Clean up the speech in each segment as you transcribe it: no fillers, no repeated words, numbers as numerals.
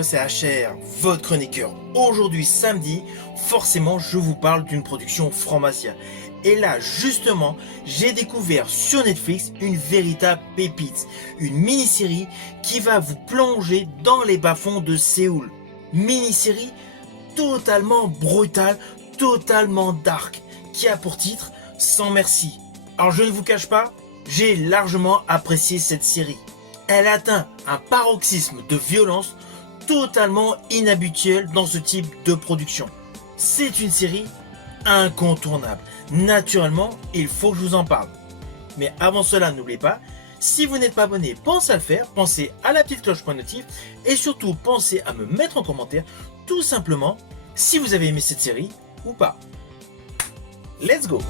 Hello, c'est HR, votre chroniqueur. Aujourd'hui, samedi, forcément, je vous parle d'une production Franc-Macia. Et là, justement, j'ai découvert sur Netflix une véritable pépite. Une mini-série qui va vous plonger dans les bas-fonds de Séoul. Mini-série totalement brutale, totalement dark, qui a pour titre Sans merci. Alors je ne vous cache pas, j'ai largement apprécié cette série. Elle atteint un paroxysme de violence totalement inhabituel dans ce type de production. C'est une série incontournable. Naturellement, il faut que je vous en parle. Mais avant cela, n'oubliez pas, si vous n'êtes pas abonné, pensez à le faire, pensez à la petite cloche pour notif et surtout pensez à me mettre en commentaire tout simplement si vous avez aimé cette série ou pas. Let's go!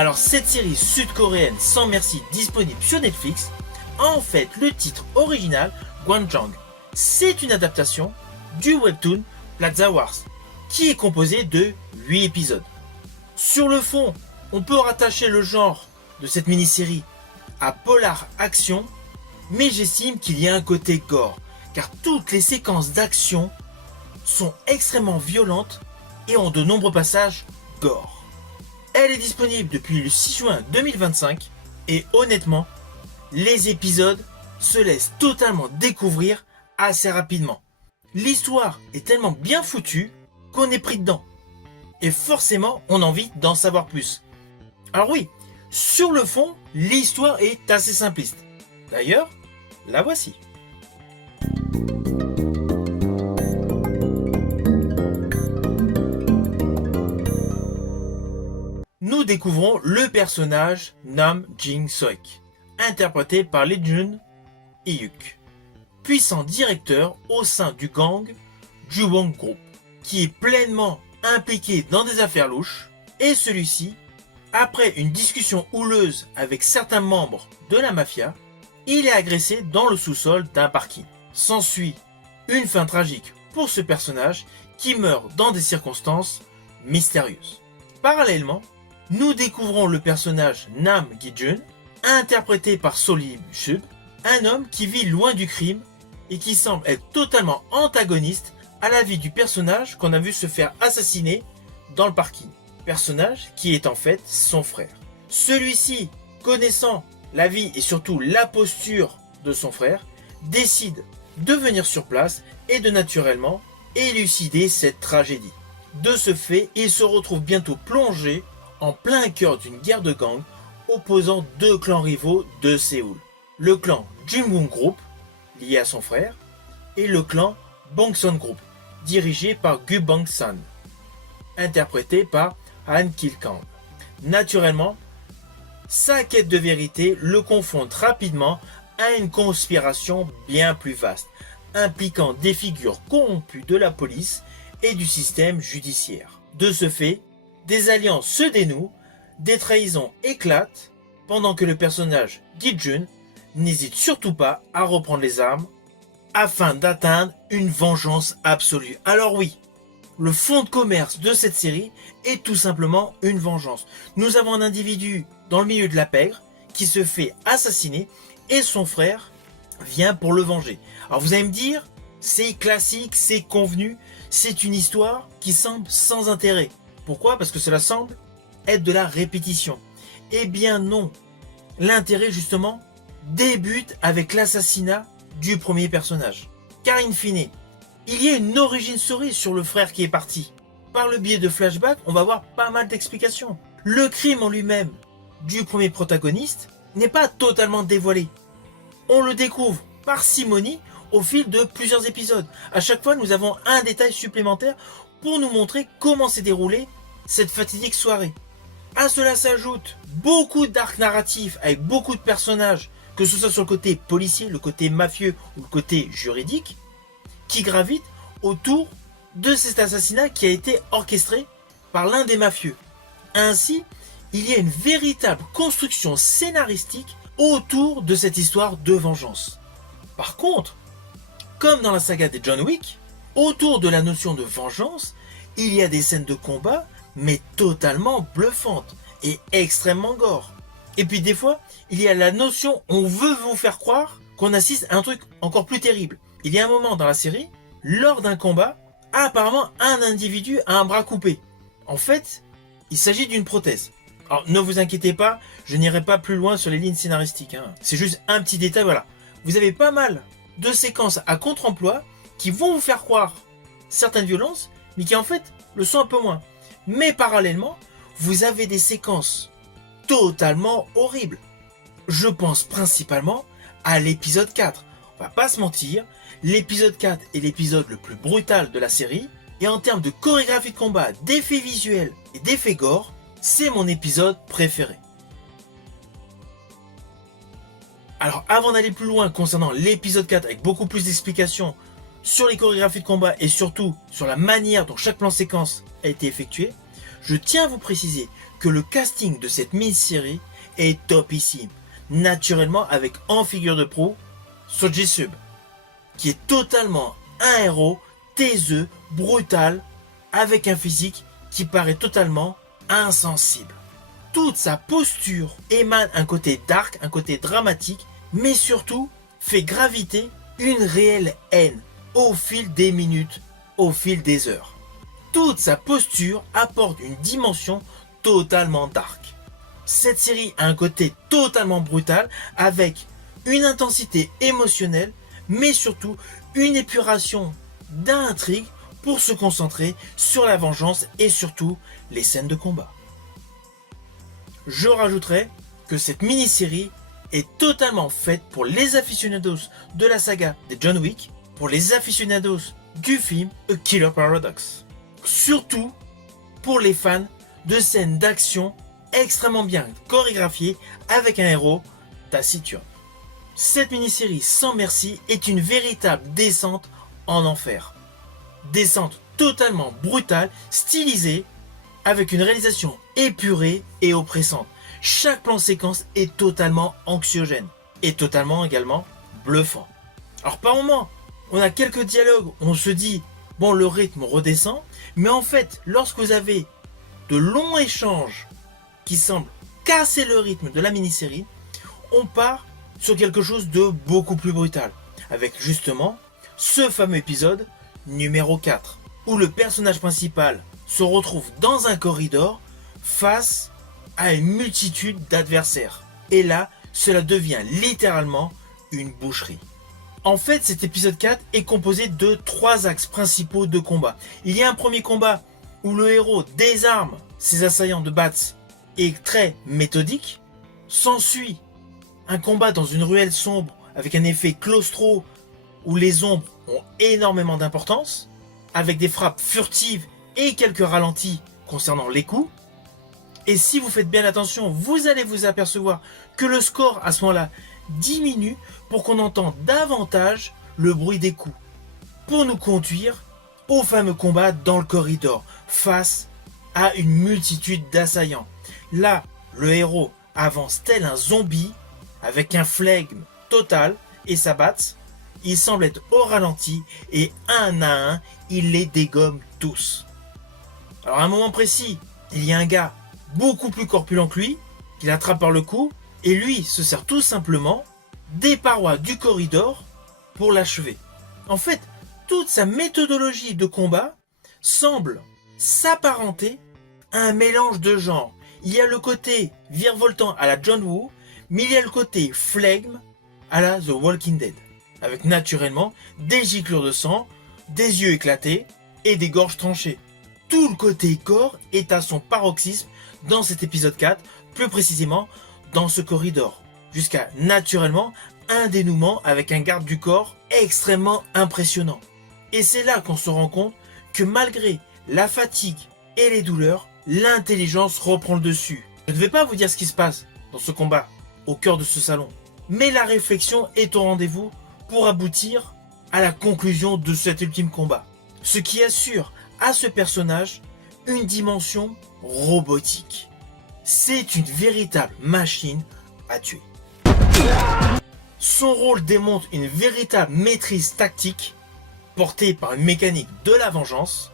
Alors cette série sud-coréenne Sans merci disponible sur Netflix a en fait le titre original Gwanjang. C'est une adaptation du webtoon Plaza Wars qui est composé de 8 épisodes. Sur le fond, on peut rattacher le genre de cette mini-série à polar action, mais j'estime qu'il y a un côté gore car toutes les séquences d'action sont extrêmement violentes et ont de nombreux passages gore. Elle est disponible depuis le 6 juin 2025 et honnêtement, les épisodes se laissent totalement découvrir assez rapidement. L'histoire est tellement bien foutue qu'on est pris dedans. Et forcément, on a envie d'en savoir plus. Alors oui, sur le fond, l'histoire est assez simpliste. D'ailleurs, la voici. Nous découvrons le personnage Nam Jin-seok, interprété par Lee Jun-hyuk, puissant directeur au sein du gang Juwon Group, qui est pleinement impliqué dans des affaires louches, et celui-ci, après une discussion houleuse avec certains membres de la mafia, il est agressé dans le sous-sol d'un parking. S'ensuit une fin tragique pour ce personnage qui meurt dans des circonstances mystérieuses. Parallèlement, nous découvrons le personnage Nam Gi-jun, interprété par Solim Shub, un homme qui vit loin du crime et qui semble être totalement antagoniste à la vie du personnage qu'on a vu se faire assassiner dans le parking. Personnage qui est en fait son frère. Celui-ci, connaissant la vie et surtout la posture de son frère, décide de venir sur place et de naturellement élucider cette tragédie. De ce fait, il se retrouve bientôt plongé en plein cœur d'une guerre de gang opposant deux clans rivaux de Séoul. Le clan Jungwon Group, lié à son frère, et le clan Bongsun Group, dirigé par Gu Bang-san, interprété par Han Kil-kang. Naturellement, sa quête de vérité le confronte rapidement à une conspiration bien plus vaste, impliquant des figures corrompues de la police et du système judiciaire. De ce fait, des alliances se dénouent, des trahisons éclatent, pendant que le personnage Gi-jun n'hésite surtout pas à reprendre les armes afin d'atteindre une vengeance absolue. Alors oui, le fond de commerce de cette série est tout simplement une vengeance. Nous avons un individu dans le milieu de la pègre qui se fait assassiner et son frère vient pour le venger. Alors vous allez me dire, c'est classique, c'est convenu, c'est une histoire qui semble sans intérêt. Pourquoi? Parce que cela semble être de la répétition. Eh bien non. L'intérêt justement débute avec l'assassinat du premier personnage. Car in fine, il y a une origin story sur le frère qui est parti. Par le biais de flashbacks, on va voir pas mal d'explications. Le crime en lui-même du premier protagoniste n'est pas totalement dévoilé. On le découvre parcimonie au fil de plusieurs épisodes. À chaque fois, nous avons un détail supplémentaire pour nous montrer comment s'est déroulée cette fatidique soirée. À cela s'ajoute beaucoup d'arcs narratifs avec beaucoup de personnages, que ce soit sur le côté policier, le côté mafieux ou le côté juridique, qui gravitent autour de cet assassinat qui a été orchestré par l'un des mafieux. Ainsi, il y a une véritable construction scénaristique autour de cette histoire de vengeance. Par contre, comme dans la saga des John Wick, autour de la notion de vengeance, il y a des scènes de combat, mais totalement bluffantes et extrêmement gore. Et puis des fois, il y a la notion, on veut vous faire croire qu'on assiste à un truc encore plus terrible. Il y a un moment dans la série, lors d'un combat, apparemment un individu a un bras coupé. En fait, il s'agit d'une prothèse. Alors ne vous inquiétez pas, je n'irai pas plus loin sur les lignes scénaristiques. C'est juste un petit détail, voilà. Vous avez pas mal de séquences à contre-emploi qui vont vous faire croire certaines violences, mais qui en fait le sont un peu moins. Mais parallèlement, vous avez des séquences totalement horribles. Je pense principalement à l'épisode 4. On va pas se mentir, l'épisode 4 est l'épisode le plus brutal de la série, et en termes de chorégraphie de combat, d'effets visuels et d'effets gore, c'est mon épisode préféré. Alors avant d'aller plus loin concernant l'épisode 4 avec beaucoup plus d'explications sur les chorégraphies de combat et surtout sur la manière dont chaque plan séquence a été effectué, je tiens à vous préciser que le casting de cette mini-série est topissime, naturellement avec en figure de proue Seo Ji-sub, qui est totalement un héros taiseux, brutal, avec un physique qui paraît totalement insensible. Toute sa posture émane un côté dark, un côté dramatique, mais surtout fait graviter une réelle haine au fil des minutes, au fil des heures. Toute sa posture apporte une dimension totalement dark. Cette série a un côté totalement brutal avec une intensité émotionnelle, mais surtout une épuration d'intrigue pour se concentrer sur la vengeance et surtout les scènes de combat. Je rajouterai que cette mini-série est totalement faite pour les aficionados de la saga des John Wick, pour les aficionados du film A Killer Paradox. Surtout pour les fans de scènes d'action extrêmement bien chorégraphiées avec un héros taciturne. Cette mini-série sans merci est une véritable descente en enfer. Descente totalement brutale, stylisée, avec une réalisation épurée et oppressante. Chaque plan séquence est totalement anxiogène et totalement également bluffant. Alors par moments, on a quelques dialogues où on se dit bon, le rythme redescend, mais en fait, lorsque vous avez de longs échanges qui semblent casser le rythme de la mini-série, on part sur quelque chose de beaucoup plus brutal, avec justement ce fameux épisode numéro 4, où le personnage principal se retrouve dans un corridor face à une multitude d'adversaires. Et là, cela devient littéralement une boucherie. En fait, cet épisode 4 est composé de 3 axes principaux de combat. Il y a un premier combat où le héros désarme ses assaillants de bats et est très méthodique. S'ensuit un combat dans une ruelle sombre avec un effet claustro où les ombres ont énormément d'importance, avec des frappes furtives et quelques ralentis concernant les coups. Et si vous faites bien attention, vous allez vous apercevoir que le score à ce moment-là diminue pour qu'on entende davantage le bruit des coups, pour nous conduire au fameux combat dans le corridor, face à une multitude d'assaillants. Là, le héros avance tel un zombie, avec un flegme total et s'abatte. Il semble être au ralenti et un à un, il les dégomme tous. Alors à un moment précis, il y a un gars beaucoup plus corpulent que lui, qui l'attrape par le cou, et lui se sert tout simplement des parois du corridor pour l'achever. En fait, toute sa méthodologie de combat semble s'apparenter à un mélange de genres. Il y a le côté virevoltant à la John Woo, mais il y a le côté flegme à la The Walking Dead, avec naturellement des giclures de sang, des yeux éclatés et des gorges tranchées. Tout le côté corps est à son paroxysme dans cet épisode 4, plus précisément dans ce corridor, jusqu'à naturellement un dénouement avec un garde du corps extrêmement impressionnant. Et c'est là qu'on se rend compte que malgré la fatigue et les douleurs, l'intelligence reprend le dessus. Je ne vais pas vous dire ce qui se passe dans ce combat, au cœur de ce salon, mais la réflexion est au rendez-vous pour aboutir à la conclusion de cet ultime combat. Ce qui assure à ce personnage une dimension robotique. C'est une véritable machine à tuer. Son rôle démontre une véritable maîtrise tactique, portée par une mécanique de la vengeance,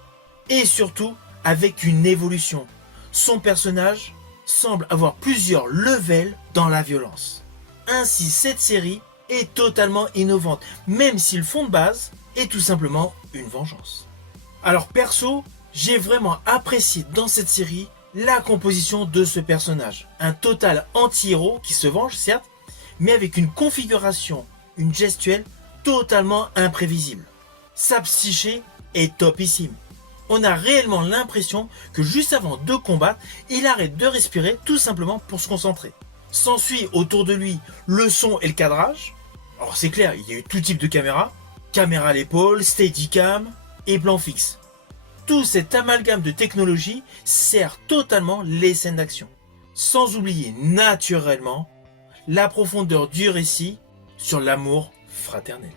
et surtout avec une évolution. Son personnage semble avoir plusieurs levels dans la violence. Ainsi, cette série est totalement innovante, même si le fond de base est tout simplement une vengeance. Alors perso, j'ai vraiment apprécié dans cette série la composition de ce personnage. Un total anti-héros qui se venge certes, mais avec une configuration, une gestuelle totalement imprévisible. Sa psyché est topissime. On a réellement l'impression que juste avant de combattre, il arrête de respirer tout simplement pour se concentrer. S'ensuit autour de lui le son et le cadrage. Alors c'est clair, il y a eu tout type de caméra. Caméra à l'épaule, steadicam et plan fixe. Tout cet amalgame de technologie sert totalement les scènes d'action. Sans oublier naturellement la profondeur du récit sur l'amour fraternel.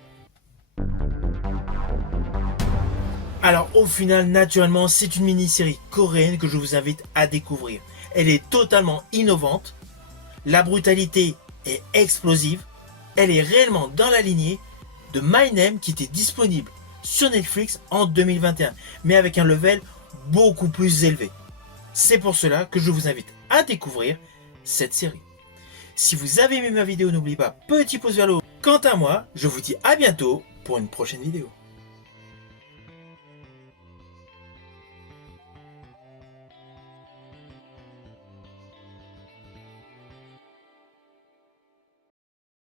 Alors au final, naturellement, c'est une mini-série coréenne que je vous invite à découvrir. Elle est totalement innovante, la brutalité est explosive, elle est réellement dans la lignée de My Name qui était disponible sur Netflix en 2021, mais avec un level beaucoup plus élevé. C'est pour cela que je vous invite à découvrir cette série. Si vous avez aimé ma vidéo, n'oubliez pas, petit pouce vers le haut. Quant à moi, je vous dis à bientôt pour une prochaine vidéo.